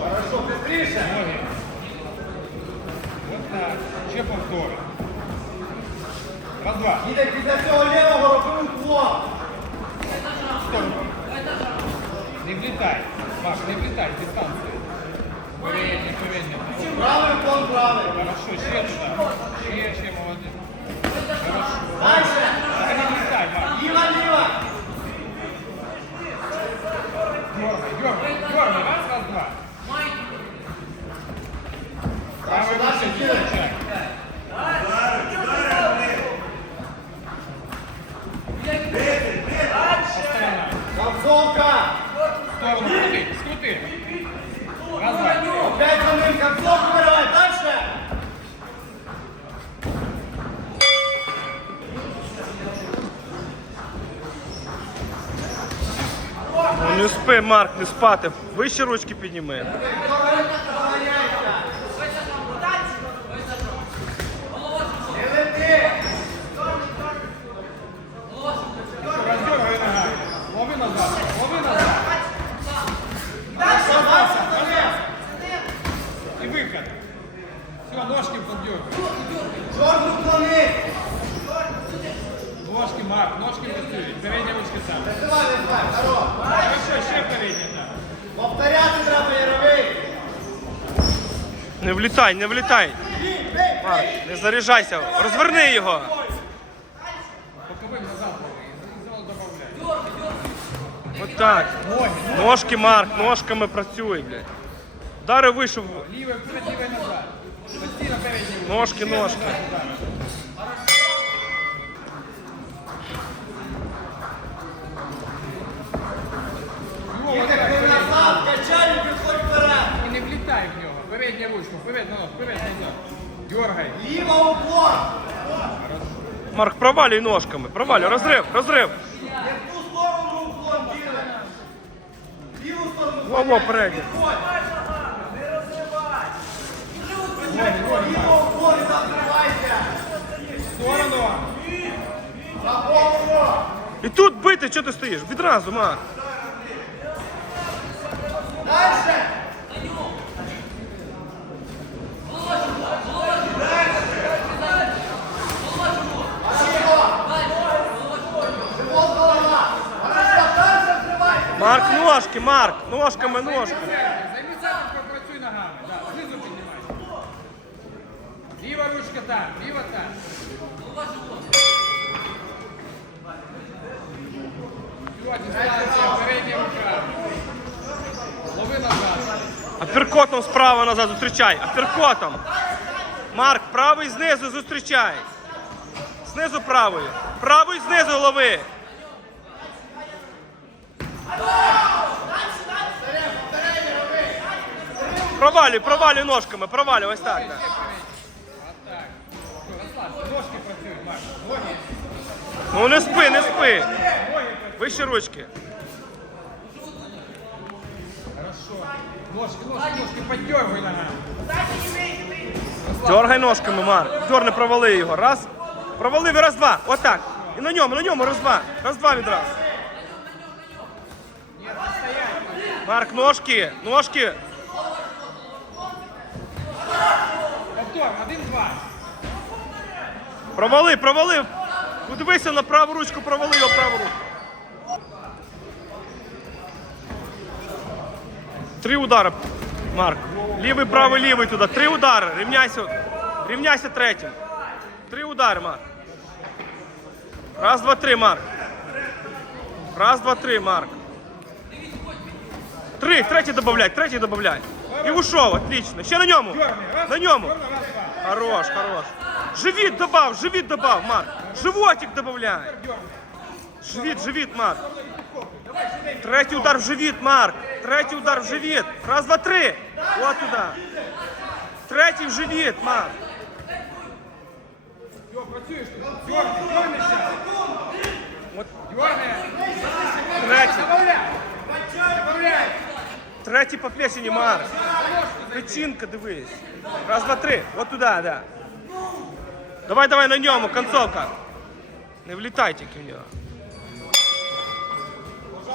Хорошо, быстрее. Ноги. Вот так. Ще повтор. Раз, два. Їде після цього лівого левого уклон. В сторону. Не влітай. Маш, не влітай. Передня. Правий уклон, правий. Хорошо, ще туди. Не спи, Марк, не спати. Вище ручки підніми. Не лети. Раздергай ногами. Лови назад, лови назад. Дальше, дальше, дальше. И выход. Все, ножки поддергай. Чорт уклони. Ножки, Марк, ножки працюють. Передня ручка там. Давай, давай, хорош. Хорошо, ще передня там. Повторяти треба, Яровий. Не влітай, не влітай. Марк, не заряджайся. Розверни його. От так. Ножки, Марк, ножками працюй, блядь. Дари вийшов. Ножки, ножки. Ручка, вперед назад, вперед назад. Дергай. Ліва уклон. Марк, провалюй ножками. Провалюй. Розрив, розрив. Не в ту сторону уклон діле. Ліву сторону. Во-во, передня. Ліва уклон і закривайся. В сторону. На голову. І тут бити, що ти стоїш? Відразу, Марк. Дальше. Живот, голова. Хорошо, дальше открывайся. Марк, ножки, Марк, ножками, ножками. Займи центр, попрацюй ногами. Да, знизу піднімайся. Ліва ручка там, ліва там. Передня рука. Лови назад. Аперкотом справа назад зустрічай. Аперкотом. Марк, правий знизу зустрічай. Знизу правою. Правий знизу лови. Провалюй, провалюй ножками, провалюй, ось так. так. Так. Ножки працюють, Маш. Ну не спи, не спи. Вище ручки. Хорошо. Ножки, ножки, ножки, поддергивай ногами. Дергай ножками, Марк. Дьорни, провали його. Раз. Провалив раз, два. Отак. І на ньому, на ньому, раз, два. Раз, два відразу. Марк, ножки, ножки. Повтор, один-два. Провали, провали. Подивися на праву ручку, провали його праву руку. Три удари, Марк. Лівий, правий, лівий туди. Три удари. Рівняйся. Рівняйся третім. Три удари, Марк. Раз, два, три, Марк. Раз, два, три, Марк. Три, третій добавляй, третій добавляй. І ушов, отлично. Ще на ньому. Дерни. Раз, На ньому. дерни, раз, два. Хорош, хорош. Живіт добав, живіт добав, Марк. Животик добавляй. Дерни. Живіт, живіт, Марк. Третій удар в живіт, Марк. Третій удар в живіт. Раз, два, три. От туди. Третій в живіт, Марк. Все, працюєш тут. Дерни, дерни ще. От Дерни. третій. Добавляй. Добавляй. Третій по плесені, Марк. Печінка, дивись. Раз, два, три. От туди, да. Давай, давай на ньому, концовка. Не влітай тільки в нього.